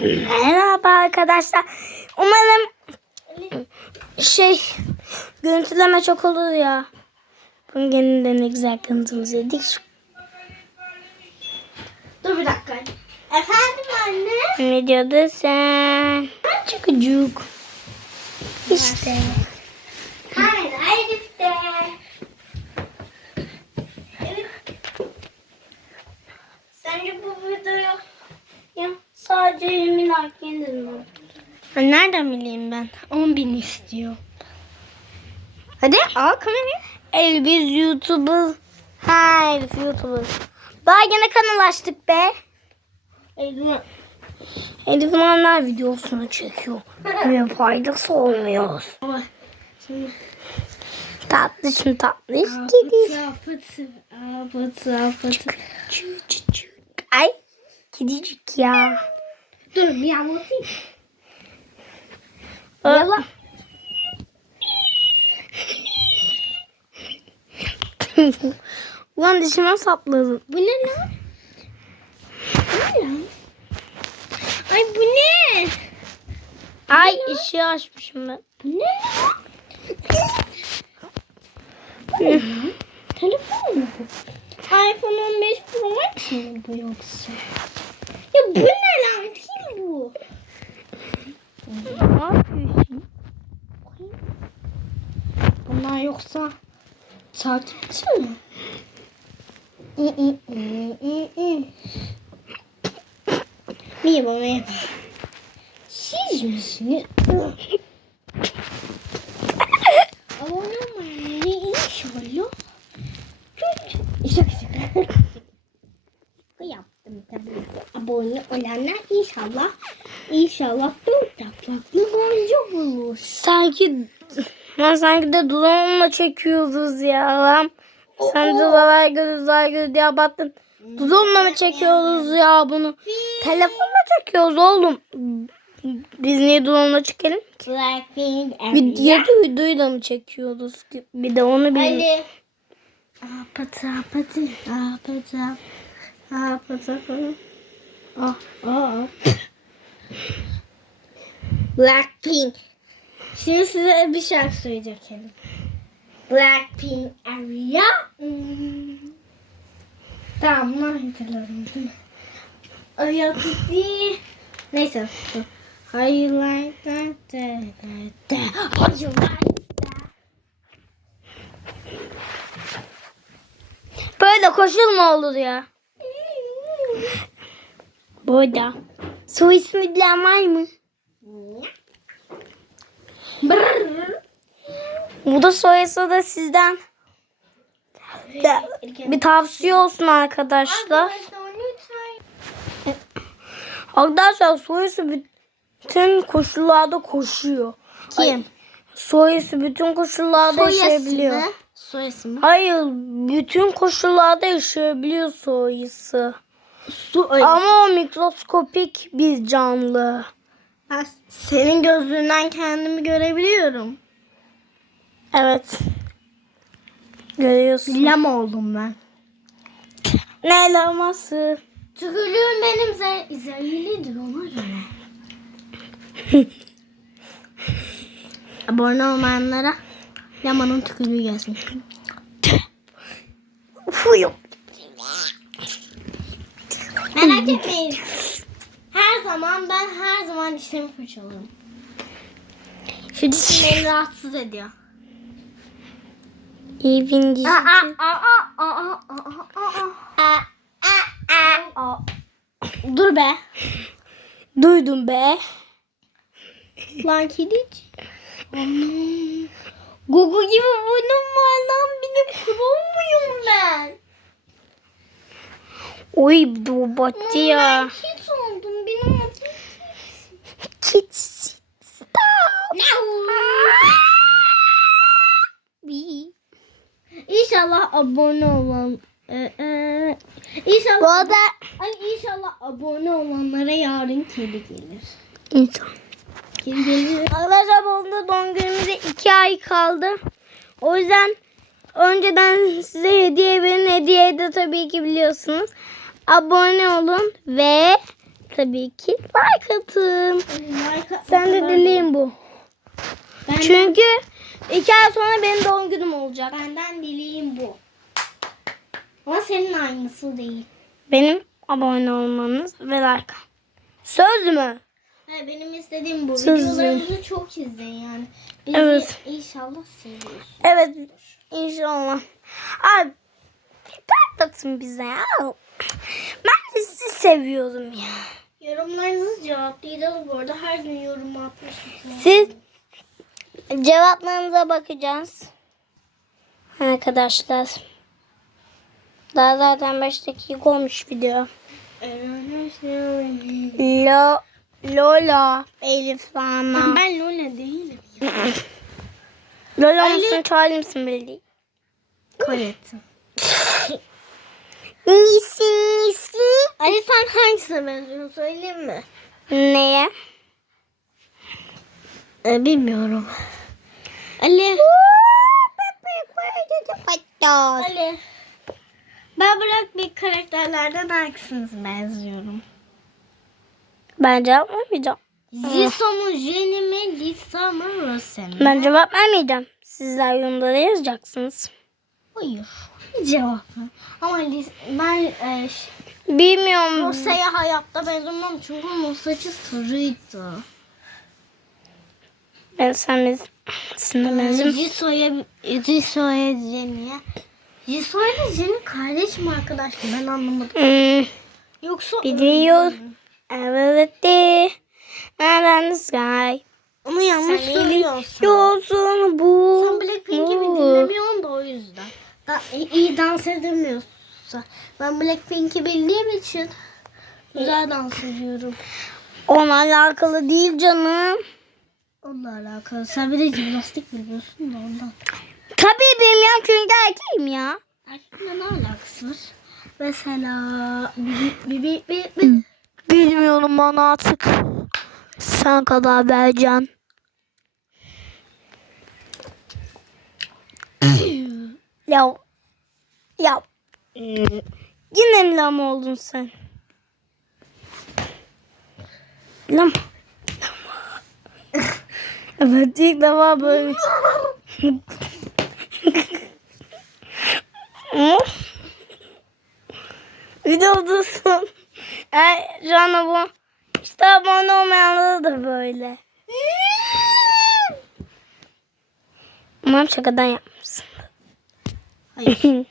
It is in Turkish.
Merhaba arkadaşlar. Umarım şey görüntüleme çok olur ya. Bugün de ne güzel kanıtımızı yedik. Dur bir dakika. Efendim anne? Ne diyordun sen? Çocuk. İşte. Hayır, hayır işte. Sence bu videoyu ya sadece elimin arkasından Nereden bileyim ben? 10 bin istiyor. Hadi al kamerayı. Elbiz YouTuber. Ha Elif YouTuber. Daha yine kanal açtık be. Elime. Elif Manlar videosunu çekiyor. Ve faydası olmuyor. Ama şimdi Tatlışım tatlış kedi. Ay kedicik ya. Dur bir anlatayım. Yalan. Ulan dişime sapladın. Bu ne lan? Bu ne lan? Ay bu ne? Ay ışığı açmışım ben. Bu ne lan? Bu ne lan? Telefon mu bu? iPhone 15 Pro Max mı bu yoksa? Ya bu ne lan? Kim bu? Ne yapıyorsun? Bunlar yoksa takipçi mi? Merhaba merhaba. Siz misiniz? Abone olmayı yaptım tabii ki. Abone olanlar inşallah inşallah dört yapraklı boncuk bulur. Sanki ben sanki de drone'la çekiyoruz ya. Sen de zarar görür zarar görür diye abarttın. Drone'la mı çekiyoruz ya bunu? Telefonla çekiyoruz oğlum. Biz niye drone'la çekelim ki? Video videoyu da mı çekiyoruz? ki? Bir de onu bilmiyorum. Ali. Apatı apatı apatı apatı Ah ah. Blackpink. Şimdi size bir şarkı söyleyeceğim. Blackpink Area. Hmm. Tamam bunu hatırladım değil mi? Hayatı değil. Neyse. How you like that? da, da. How you like that? Böyle koşulma olur ya. Burada. Su ismi bilen var mı? Brrr. Bu da soyası da sizden. De, bir tavsiye olsun arkadaşlar. Arkadaşlar soyası bütün koşullarda koşuyor. Kim? Soyası bütün koşullarda yaşayabiliyor. Soyası mı? Hayır, bütün koşullarda yaşayabiliyor soyası. Su Ama o mikroskopik bir canlı. Ben senin gözlüğünden kendimi görebiliyorum. Evet. Görüyorsun. Lama oldum ben. Ne laması? Tükürüğüm benim ze zehirlidir ona göre. Abone olmayanlara Lama'nın tükürüğü gelsin. Merak etmeyin. Zaman ben her zaman dişlerimi fırçalarım. Şu dişim beni rahatsız ediyor. Evin Aa, aa, gizli. aa, aa, aa, aa, aa. Dur be. Duydum be. Lan kedici. Gugu gibi burnum var lan. Benim krom muyum ben? Oy o battı ya. Ben hiç oldum. Benim adım. Kids. Stop. İnşallah abone olan e, e, İnşallah Bu arada Ay inşallah abone olanlara yarın kedi gelir. insan. Kedi gelir. Arkadaşlar bu arada doğum günümüze iki ay kaldı. O yüzden önceden size hediye verin. Hediye de tabii ki biliyorsunuz. Abone olun ve tabii ki like atın. Like Sen de dileğim bu. Ben, Çünkü iki ay sonra benim doğum günüm olacak. benden dileğim bu. Ama senin aynısı değil. Benim abone olmanız ve like. Söz mü? He, benim istediğim bu. Söz Videolarımızı çok izleyin yani. Bizi Evet. inşallah seviyorsun. Evet inşallah. Abi bir kalp atın bize ya. Ben de sizi seviyorum ya. Yorumlarınızı cevaplayacağız bu arada. Her gün yorum atmışsınız. Siz cevaplarınıza bakacağız. Arkadaşlar. Daha zaten 5 dakika olmuş video. Lo, Lola, Elif, Rana. Ben Lola değilim. Lola mısın, Charlie mısın belli değil. Colette. Nisi, nisi. Ali sen hangisine benziyorsun söyleyeyim mi? Neye? Ee, bilmiyorum. Ali. Ali. Ben bırak bir karakterlerden hangisiniz benziyorum? Ben cevap vermeyeceğim. Jisoo mu, Jenny mi, Lisa mı, Rose mi? Ben cevap vermeyeceğim. Sizler yorumlara yazacaksınız. Hayır. Cevap mı? Ama Lis- ben e, Bilmiyorum. Rose'ye hayatta benzemem çünkü onun saçı sarıydı. Ben sen biz sizinle benzim. Jisoo'ya, Jisoo'ya, Jenny'e. Jisoo ile Jenny kardeş mi arkadaş mı? Ben anlamadım. Hmm, Yoksa Biliyor. Evet. And the sky. Onu yanlış Sen söylüyorsun. Yolsun bu. Sen Blackpink'i mi dinlemiyorsun da o yüzden. Da, iyi dans edemiyorsa. Ben Blackpink'i bildiğim için güzel dans ediyorum. Onunla alakalı değil canım. Onunla alakalı. Sen bir de jimnastik biliyorsun da ondan. Tabii bilmiyorum çünkü erkeğim ya. Erkekle ne alakası var? Mesela bir bir bir bir. Bilmiyorum bana artık. Sen kadar Bercan. ya. Ya. Yine mi lam oldun sen? Lam. Evet ilk defa böyle. Videodasın. Yani şu anda bu işte abone olmayanları da böyle. Umarım şakadan yapmışsın. Hayır.